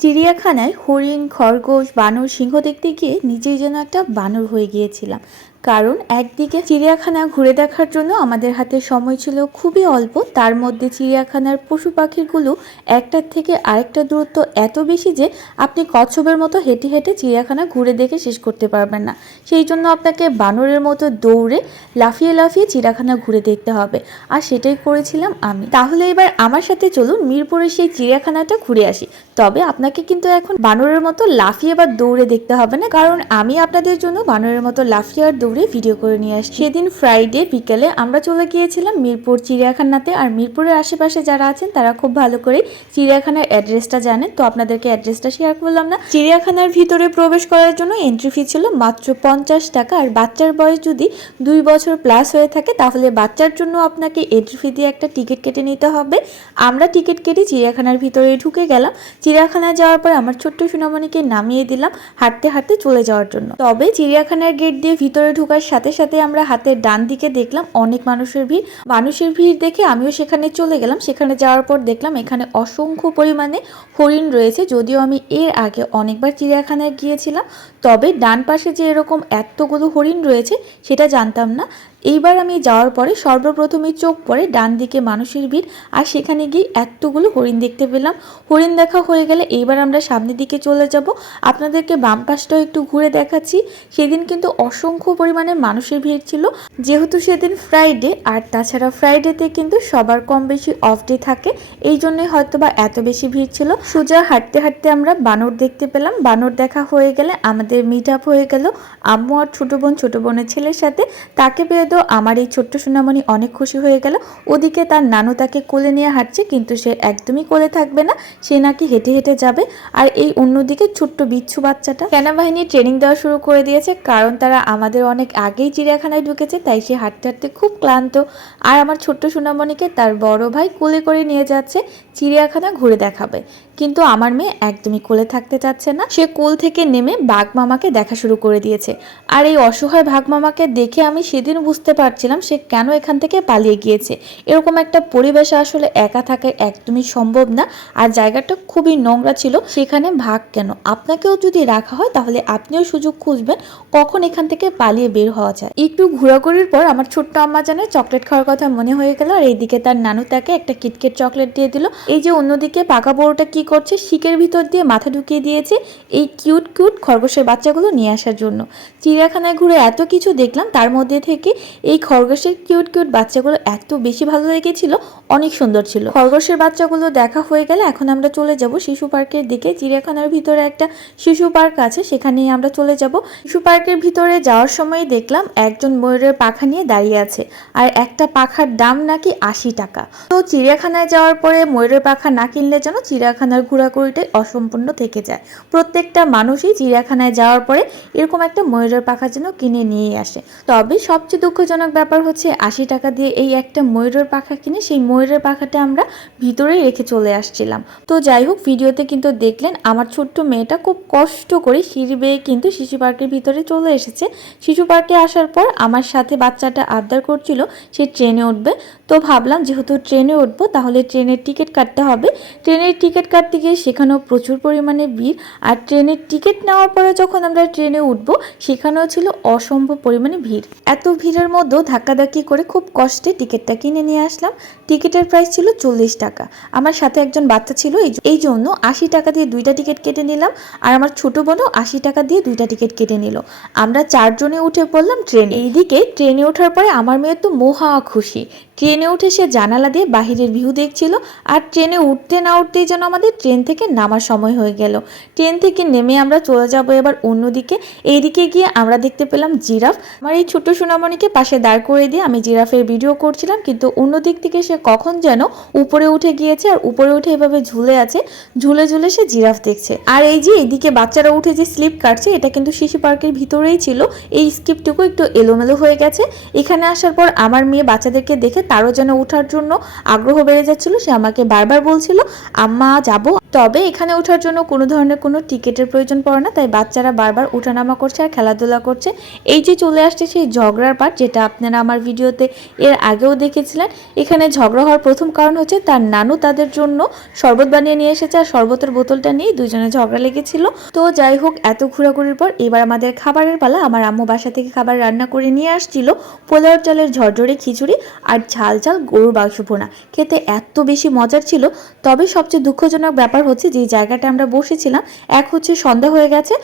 চিড়িয়াখানায় হরিণ, খরগোশ, বানর, সিংহ দেখতে গিয়ে নিজেই যেন একটা বানর হয়ে গিয়েছিলাম। কারণ একদিকে চিড়িয়াখানা ঘুরে দেখার জন্য আমাদের হাতে সময় ছিল খুবই অল্প, তার মধ্যে চিড়িয়াখানার পশু পাখিগুলো একটার থেকে আরেকটা দূরত্ব এত বেশি যে আপনি কচ্ছপের মতো হেঁটে হেঁটে চিড়িয়াখানা ঘুরে দেখে শেষ করতে পারবেন না। সেই জন্য আপনাকে বানরের মতো দৌড়ে লাফিয়ে লাফিয়ে চিড়িয়াখানা ঘুরে দেখতে হবে, আর সেটাই করেছিলাম আমি। তাহলে এবার আমার সাথে চলুন মিরপুরের সেই চিড়িয়াখানাটা ঘুরে আসি। তবে আপনাকে কিন্তু এখন বানরের মতো লাফিয়ে বা দৌড়ে দেখতে হবে না, কারণ আমি আপনাদের জন্য বানরের মতো লাফিয়ে আর দৌড়ে ভিডিও করে নিয়ে আসছি। সেদিন ফ্রাইডে বিকেলে আমরা চলে গিয়েছিলাম মিরপুর চিড়িয়াখানাতে। আর মিরপুরের আশেপাশে যারা আছেন তারা খুব ভালো করে চিড়িয়াখানার অ্যাড্রেসটা জানেন, তো আপনাদেরকে অ্যাড্রেসটা শেয়ার করলাম না। চিড়িয়াখানার ভিতরে প্রবেশ করার জন্য এন্ট্রি ফি ছিল মাত্র 50 টাকা, আর বাচ্চার বয়স যদি 2 বছর প্লাস হয়ে থাকে তাহলে বাচ্চার জন্য আপনাকে এন্ট্রি ফি দিয়ে একটা টিকিট কেটে নিতে হবে। আমরা টিকিট কেটে চিড়িয়াখানার ভিতরে ঢুকে গেলাম। চিড়িয়াখানায় যাওয়ার পর আমার ছোট্ট সোনামণিকে নামিয়ে দিলাম হাঁটতে হাঁটতে চলে যাওয়ার জন্য। তবে চিড়িয়াখানার গেট দিয়ে ভিতরে ঢোকার সাথে সাথে আমরা হাতের ডান দিকে দেখলাম অনেক মানুষের ভিড় দেখে আমিও সেখানে চলে গেলাম। সেখানে যাওয়ার পর দেখলাম এখানে অসংখ্য পরিমাণে হরিণ রয়েছে। যদিও আমি এর আগে অনেকবার চিড়িয়াখানায় গিয়েছিলাম, তবে ডান পাশে যে এরকম এতগুলো হরিণ রয়েছে সেটা জানতাম না। এইবার আমি যাওয়ার পরে সর্বপ্রথমে চোখ পড়ে ডান দিকে মানুষের ভিড়, আর সেখানে গিয়ে এতগুলো হরিণ দেখতে পেলাম। হরিণ দেখা হয়ে গেলে এইবার আমরা সামনের দিকে চলে যাব। আপনাদেরকে বাম পাশটাও একটু ঘুরে দেখাচ্ছি। সেদিন কিন্তু অসংখ্য পরিমাণে মানুষের ভিড় ছিল, যেহেতু সেদিন ফ্রাইডে, আর তাছাড়া ফ্রাইডেতে কিন্তু সবার কম বেশি অফ ডে থাকে, এই জন্যই হয়তো বা এত বেশি ভিড় ছিল। সোজা হাঁটতে হাঁটতে আমরা বানর দেখতে পেলাম। বানর দেখা হয়ে গেলে আমাদের মিট আপ হয়ে গেল আম্মু আর ছোট বোনের ছেলের সাথে। তাকে পেয়ে তো আমার এই ছোট্ট সোনামণি অনেক খুশি হয়ে গেল। ওদিকে তার নানু তাকে কোলে নিয়ে হাঁটছে, কিন্তু সে একদমই কোলে থাকবে না, সে নাকি হেঁটে হেঁটে যাবে। আর এই অন্যদিকে ছোট্ট বিচ্ছু বাচ্চাটা সেনাবাহিনী ট্রেনিং দেওয়া শুরু করে দিয়েছে, কারণ তারা আমাদের অনেক আগেই চিড়িয়াখানায় ঢুকেছে, তাই সে হাঁটতে হাঁটতে খুব ক্লান্ত। আর আমার ছোট্ট সোনামণিকে তার বড় ভাই কোলে করে নিয়ে যাচ্ছে চিড়িয়াখানা ঘুরে দেখাবে, কিন্তু আমার মেয়ে একদমই কোলে থাকতে চাচ্ছে না। সে কোল থেকে নেমে বাঘ মামাকে দেখা শুরু করে দিয়েছে। আর এই অসহায় বাঘ মামাকে দেখে আমি সেদিন বুঝতে পারছিলাম সে কেন এখান থেকে পালিয়ে গিয়েছে। এরকম একটা পরিবেশে আসলে একা থাকা একদমই সম্ভব না, আর জায়গাটা খুবই নোংরা ছিল, সেখানে ভাগ কেন? আপনাকেও যদি রাখা হয় তাহলে আপনিও সুযোগ খুঁজবেন কখন এখান থেকে পালিয়ে বের হওয়া যায়। একটু ঘোরাঘুরির পর আমার ছোট্ট আম্মা জানে চকলেট খাওয়ার কথা মনে হয়ে গেল, আর এইদিকে তার নানু তাকে একটা কিটকেট চকলেট দিয়ে দিল। এই যে অন্যদিকে পাকা বড়টা কি করছে, শিকের ভিতর দিয়ে মাথা ঢুকিয়ে দিয়েছে এই কিউট কিউট খরগোশের বাচ্চাগুলো নিয়ে আসার জন্য। চিড়িয়াখানায় ঘুরে এত কিছু দেখলাম, তার মধ্যে থেকে এই খরগোশের কিউট কিউট বাচ্চাগুলো এত বেশি ভালো লেগেছিল, অনেক সুন্দর ছিল। খরগোশের বাচ্চাগুলো দেখা হয়ে গেলে এখন আমরা চলে যাব শিশু পার্কের দিকে। চিড়িয়াখানার ভিতরে একটা শিশু পার্ক আছে, সেখানেই আমরা চলে যাব। শিশু পার্কের ভিতরে যাওয়ার সময় দেখলাম একজন ময়ূরের পাখা নিয়ে দাঁড়িয়ে আছে, আর একটা পাখার দাম নাকি 80 টাকা। তো চিড়িয়াখানায় যাওয়ার পরে ময়ূরের পাখা না কিনলে যেন চিড়িয়াখানার ঘোরাঘুরিটাই অসম্পূর্ণ থেকে যায়। প্রত্যেকটা মানুষই চিড়িয়াখানায় যাওয়ার পরে এরকম একটা ময়ূরের পাখা যেন কিনে নিয়ে আসে। তবে সবচেয়ে দুঃখজনক ব্যাপার হচ্ছে 80 টাকা দিয়ে এই একটা ময়ূরের পাখা কিনে সেই ময়ূরের পাখাটা আমরা ভিতরে রেখে চলে আসছিলাম। তো যাই হোক, ভিডিওতে কিন্তু দেখলেন আমার ছোট্ট মেয়েটা খুব কষ্ট করে সিঁড়ি বেয়ে কিন্তু শিশু পার্কের ভিতরে চলে এসেছে। শিশু পার্কে আসার পর আমার সাথে বাচ্চাটা আবদার করছিল সে ট্রেনে উঠবে। তো ভাবলাম যেহেতু ট্রেনে উঠবো তাহলে ট্রেনের টিকিট কাটতে হবে। ট্রেনের টিকিট কাটতে গিয়ে সেখানেও প্রচুর পরিমাণে ভিড়, আর ট্রেনের টিকিট নেওয়ার পরে যখন আমরা ট্রেনে উঠবো সেখানেও ছিল অসম্ভব পরিমাণে ভিড়। এত ভিড়ের মধ্যেও ধাক্কাধাক্কি করে খুব কষ্টে টিকিটটা কিনে নিয়ে আসলাম। টিকিটের প্রাইস ছিল 40 টাকা। আমার সাথে একজন বাচ্চা ছিল, এই জন্য 80 টাকা দিয়ে 2টা টিকিট কেটে নিলাম, আর আমার ছোট বোনও 80 টাকা দিয়ে 2টা টিকিট কেটে নিল। আমরা 4 জনে উঠে পড়লাম ট্রেনে। এইদিকে ট্রেনে ওঠার পরে আমার মেয়ে তো মহা খুশি। ট্রেনে উঠে সে জানালা দিয়ে বাহিরের ভিউ দেখছিল, আর ট্রেনে উঠতে না উঠতেই যেন আমাদের ট্রেন থেকে নামার সময় হয়ে গেল। ট্রেন থেকে নেমে আমরা চলে যাব এবার অন্যদিকে। এইদিকে গিয়ে আমরা দেখতে পেলাম জিরাফ। আমার এই ছোট্ট সোনামণিকে পাশে দাঁড় করে দিয়ে আমি জিরাফের ভিডিও করছিলাম, কিন্তু অন্য দিক থেকে সে কখন যেন উপরে উঠে গিয়েছে, আর উপরে উঠে এভাবে ঝুলে আছে, ঝুলে ঝুলে সে জিরাফ দেখছে। আর এই যে এদিকে বাচ্চারা উঠে যে স্লিপ কাটছে, এটা কিন্তু শিশু পার্কের ভিতরেই ছিল। এই স্কিপটুকু একটু এলোমেলো হয়ে গেছে। এখানে আসার পর আমার মেয়ে বাচ্চাদেরকে দেখে তারও যেন ওঠার জন্য আগ্রহ বেড়ে যাচ্ছিল। সে আমাকে বারবার বলছিল আম্মা যাব। তবে এখানে ওঠার জন্য কোনো ধরনের কোনো টিকিটের প্রয়োজন পড়ে না, তাই বাচ্চারা বারবার ওঠানামা করছে আর খেলাধুলা করছে। এই যে চলে আসছে সেই ঝগড়ার পার্ট, যেটা আপনারা আমার ভিডিওতে এর আগেও দেখেছিলেন। এখানে ঝগড়া হওয়ার প্রথম কারণ হচ্ছে তার নানু তাদের জন্য শরবত বানিয়ে নিয়ে এসেছে, আর শরবতের বোতলটা নিয়ে দুজনে ঝগড়া লেগেছিল। তো যাই হোক, এত ঘোরাঘুরির পর এবার আমাদের খাবারের পালা। আমার আম্মু বাসা থেকে খাবার রান্না করে নিয়ে আসছিল, পোলাওর চালের ঝরঝরে খিচুড়ি আর ঝাল ঝাল গরুর মাংস ভুনা। খেতে এত বেশি মজার ছিল। তবে সবচেয়ে দুঃখজনক ব্যাপার হচ্ছে যে জায়গাটা আমরা বসেছিলাম, এক হচ্ছে সন্ধ্যা হয়ে গেছে,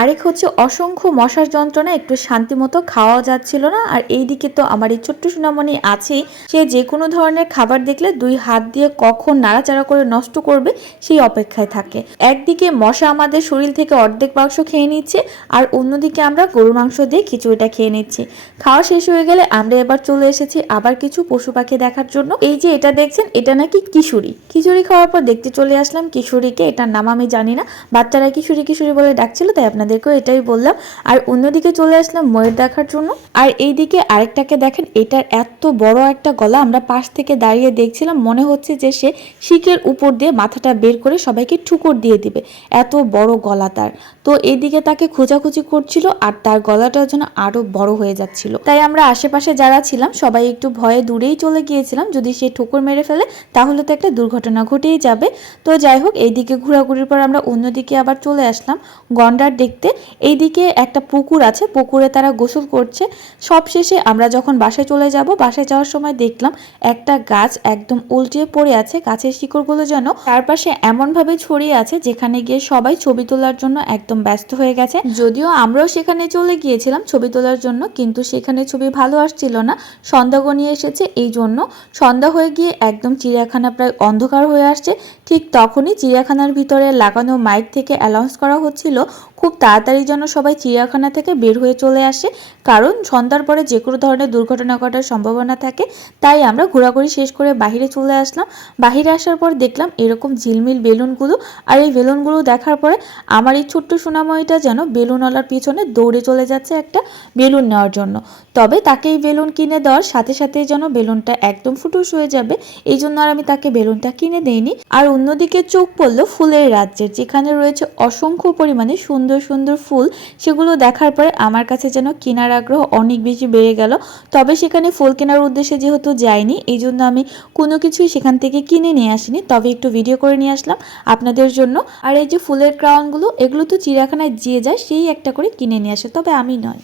আরেক হচ্ছে অসংখ্য মশার যন্ত্রণা, একটু শান্তি মতো খাওয়া যাচ্ছিল না। আর এইদিকে তো আমার এই ছোট্ট সোনামণি আছেই, সে যে কোনো ধরনের খাবার দেখলে 2 হাত দিয়ে কখন নাড়াচাড়া করে নষ্ট করবে সেই অপেক্ষায় থাকে। একদিকে মশা আমাদের শরীর থেকে অর্ধেক মাংস খেয়ে নিচ্ছে, আর অন্যদিকে আমরা গরুর মাংস দিয়ে খিচুড়িটা খেয়ে নিচ্ছি। খাওয়া শেষ হয়ে গেলে আমরা এবার চলে এসেছি আবার কিছু পশু পাখি দেখার জন্য। এই যে এটা দেখছেন, এটা নাকি কিশোরী। খিচুড়ি খাওয়ার পর দেখতে চলে আসলাম কিশোরীকে। এটার নাম আমি জানি না, বাচ্চারা কিশোরী কিশোরী বলে ডাকছিল, তাই আপনাদেরকেও এটাই বললাম। আর অন্যদিকে চলে আসলাম ময়ূর দেখার জন্য। আর এইদিকে আরেকটাকে দেখেন, এটার এত বড় একটা গলা। আমরা পাশ থেকে দাঁড়িয়ে দেখছিলাম, মনে হচ্ছে যে সে শিকের উপর দিয়ে মাথাটা বের করে সবাইকে ঠুকর দিয়ে দিবে, এত বড় গলা তার। তো এইদিকে তাকে খোঁজাখুঁজি করছিল, আর তার গলাটাও যেন আরো বড় হয়ে যাচ্ছিল। তাই আমরা আশেপাশে যারা ছিলাম সবাই একটু ভয়ে দূরেই চলে গিয়েছিলাম, যদি সে ঠুকর মেরে ফেলে তাহলে তো একটা দুর্ঘটনা ঘটেই যাবে। তো যাই হোক, এইদিকে ঘোরাঘুরির পর আমরা অন্যদিকে আবার চলে আসলাম গন্ডার দেখতে। এইদিকে একটা পুকুর আছে, পুকুরে তারা গোসল করছে। সব শেষে আমরা যখন বাসায় চলে যাব, বাসায় যাওয়ার সময় দেখলাম একটা গাছ একদম উল্টিয়ে পড়ে আছে। গাছের শিকড়গুলো যেন চারপাশে এমন ভাবে ছড়িয়ে আছে, যেখানে গিয়ে সবাই ছবি তোলার জন্য একদম ব্যস্ত হয়ে গেছে। যদিও আমরাও সেখানে চলে গিয়েছিলাম ছবি তোলার জন্য, কিন্তু সেখানে ছবি ভালো আসছিল না, সন্ধ্যা গনিয়ে এসেছে। এই জন্য সন্ধ্যা হয়ে গিয়ে একদম চিড়িয়াখানা প্রায় অন্ধকার হয়ে আসছে। ঠিক তখনই চিড়িয়াখানার ভিতরে লাগানো মাইক থেকে অ্যানাউন্স করা হচ্ছিল খুব তাড়াতাড়ি যেন সবাই চিড়িয়াখানা থেকে বের হয়ে চলে আসে, কারণ সন্ধ্যার পরে যে কোনো ধরনের দুর্ঘটনা ঘটার সম্ভাবনা থাকে। তাই আমরা ঘোরাঘুরি শেষ করে বাহিরে চলে আসলাম। বাহিরে আসার পর দেখলাম এরকম ঝিলমিল বেলুনগুলো, আর এই বেলুনগুলো দেখার পরে আমার এই ছোট্ট সোনাময়ীটা যেন বেলুনওয়ালার পিছনে দৌড়ে চলে যাচ্ছে একটা বেলুন নেওয়ার জন্য। তবে তাকে এই বেলুন কিনে দেওয়ার সাথে সাথেই যেন বেলুনটা একদম ফুটুস হয়ে যাবে, এই জন্য আর আমি তাকে বেলুনটা কিনে দেইনি। আর অন্যদিকে চোখ পড়লো ফুলের রাজ্যের, যেখানে রয়েছে অসংখ্য পরিমাণে সুন্দর সুন্দর ফুল। সেগুলো দেখার পরে আমার কাছে যেন কেনার আগ্রহ অনেক বেশি বেড়ে গেল। তবে সেখানে ফুল কেনার উদ্দেশ্যে যেহেতু যাইনি, এই জন্য আমি কোনো কিছুই সেখান থেকে কিনে নিয়ে আসিনি, তবে একটু ভিডিও করে নিয়ে আসলাম আপনাদের জন্য। আর এই যে ফুলের ক্রাউনগুলো, এগুলো তো চিড়িয়াখানায় যে যায় সেই একটা করে কিনে নিয়ে আসে, তবে আমি নয়।